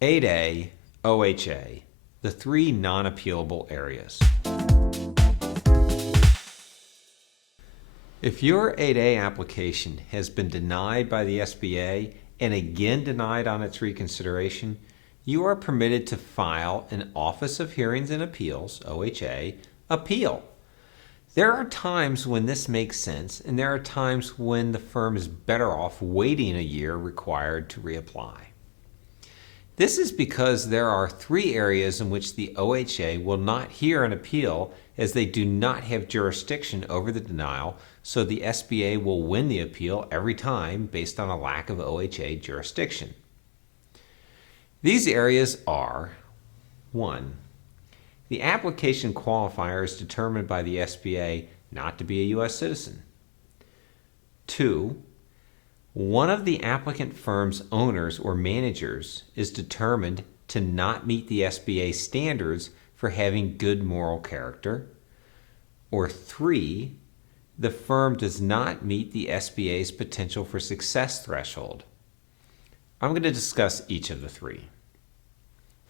8A, OHA, the three non-appealable areas. If your 8A application has been denied by the SBA and again denied on its reconsideration, you are permitted to file an Office of Hearings and Appeals, OHA, appeal. There are times when this makes sense, and there are times when the firm is better off waiting a year required to reapply. This is because there are three areas in which the OHA will not hear an appeal, as they do not have jurisdiction over the denial, so the SBA will win the appeal every time based on a lack of OHA jurisdiction. These areas are: 1. The application qualifier is determined by the SBA not to be a U.S. citizen. 2. One of the applicant firm's owners or managers is determined to not meet the SBA standards for having good moral character. Or 3. The firm does not meet the SBA's potential for success threshold. I'm going to discuss each of the three.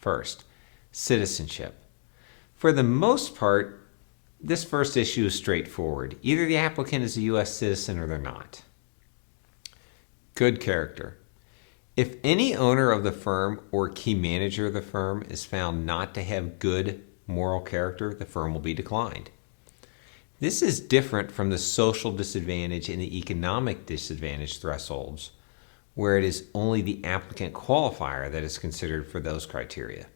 First, citizenship. For the most part, this first issue is straightforward. Either the applicant is a U.S. citizen or they're not. Good character. If any owner of the firm or key manager of the firm is found not to have good moral character, the firm will be declined. This is different from the social disadvantage and the economic disadvantage thresholds, where it is only the applicant qualifier that is considered for those criteria.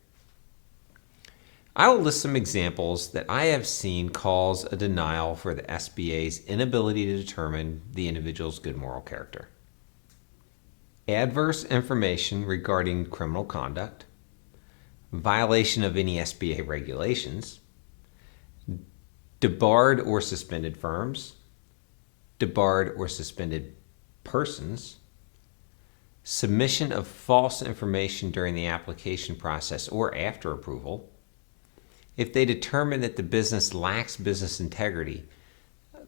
I will list some examples that I have seen cause a denial for the SBA's inability to determine the individual's good moral character. Adverse information regarding criminal conduct, violation of any SBA regulations, debarred or suspended firms, debarred or suspended persons, submission of false information during the application process or after approval, if they determine that the business lacks business integrity,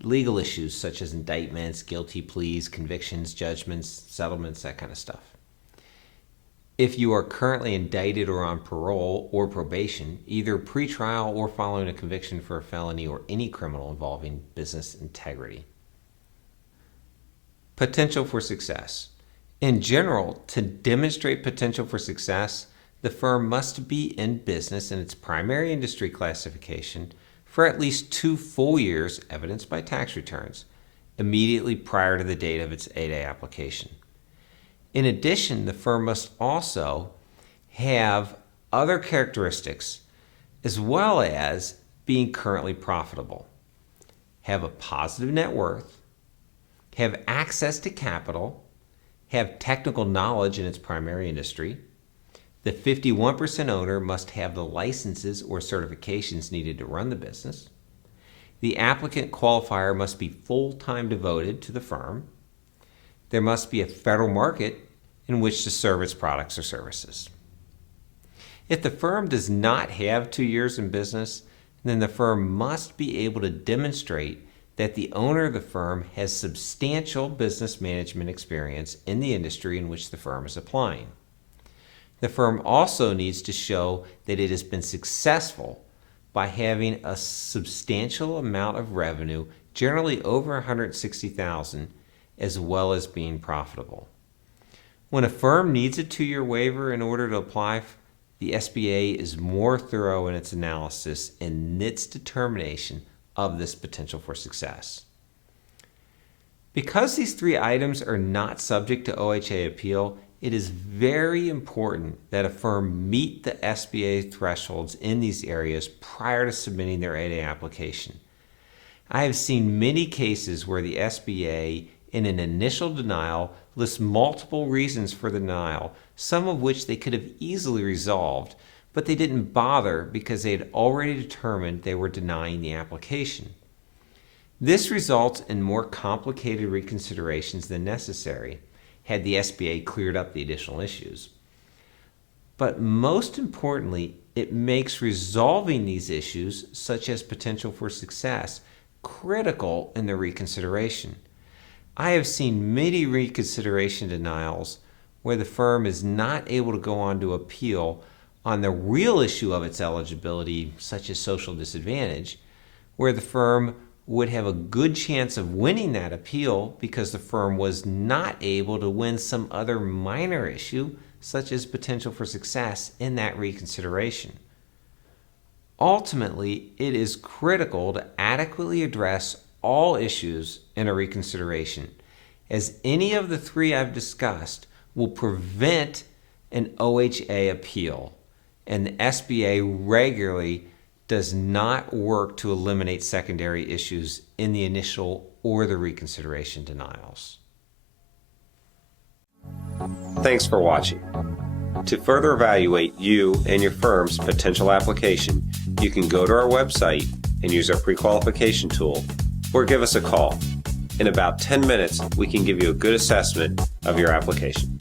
legal issues such as indictments, guilty pleas, convictions, judgments, settlements, that kind of stuff. If you are currently indicted or on parole or probation, either pretrial or following a conviction for a felony or any criminal involving business integrity. Potential for success. In general, to demonstrate potential for success, the firm must be in business in its primary industry classification for at least 2 full years, evidenced by tax returns, immediately prior to the date of its 8A application. In addition, the firm must also have other characteristics as well as being currently profitable, have a positive net worth, have access to capital, have technical knowledge in its primary industry. The 51% owner must have the licenses or certifications needed to run the business. The applicant qualifier must be full-time devoted to the firm. There must be a federal market in which to serve its products or services. If the firm does not have 2 years in business, then the firm must be able to demonstrate that the owner of the firm has substantial business management experience in the industry in which the firm is applying. The firm also needs to show that it has been successful by having a substantial amount of revenue, generally over $160,000, as well as being profitable. When a firm needs a 2-year waiver in order to apply, the SBA is more thorough in its analysis and its determination of this potential for success. Because these 3 items are not subject to OHA appeal, it is very important that a firm meet the SBA thresholds in these areas prior to submitting their 8A application. I have seen many cases where the SBA, in an initial denial, lists multiple reasons for the denial, some of which they could have easily resolved, but they didn't bother because they had already determined they were denying the application. This results in more complicated reconsiderations than necessary, had the SBA cleared up the additional issues. But most importantly, it makes resolving these issues, such as potential for success, critical in the reconsideration. I have seen many reconsideration denials where the firm is not able to go on to appeal on the real issue of its eligibility, such as social disadvantage, where the firm would have a good chance of winning that appeal because the firm was not able to win some other minor issue, such as potential for success in that reconsideration. Ultimately, it is critical to adequately address all issues in a reconsideration, as any of the three I've discussed will prevent an OHA appeal, and the SBA regularly does not work to eliminate secondary issues in the initial or the reconsideration denials. Thanks for watching. To further evaluate you and your firm's potential application, you can go to our website and use our pre-qualification tool, or give us a call. In about 10 minutes, we can give you a good assessment of your application.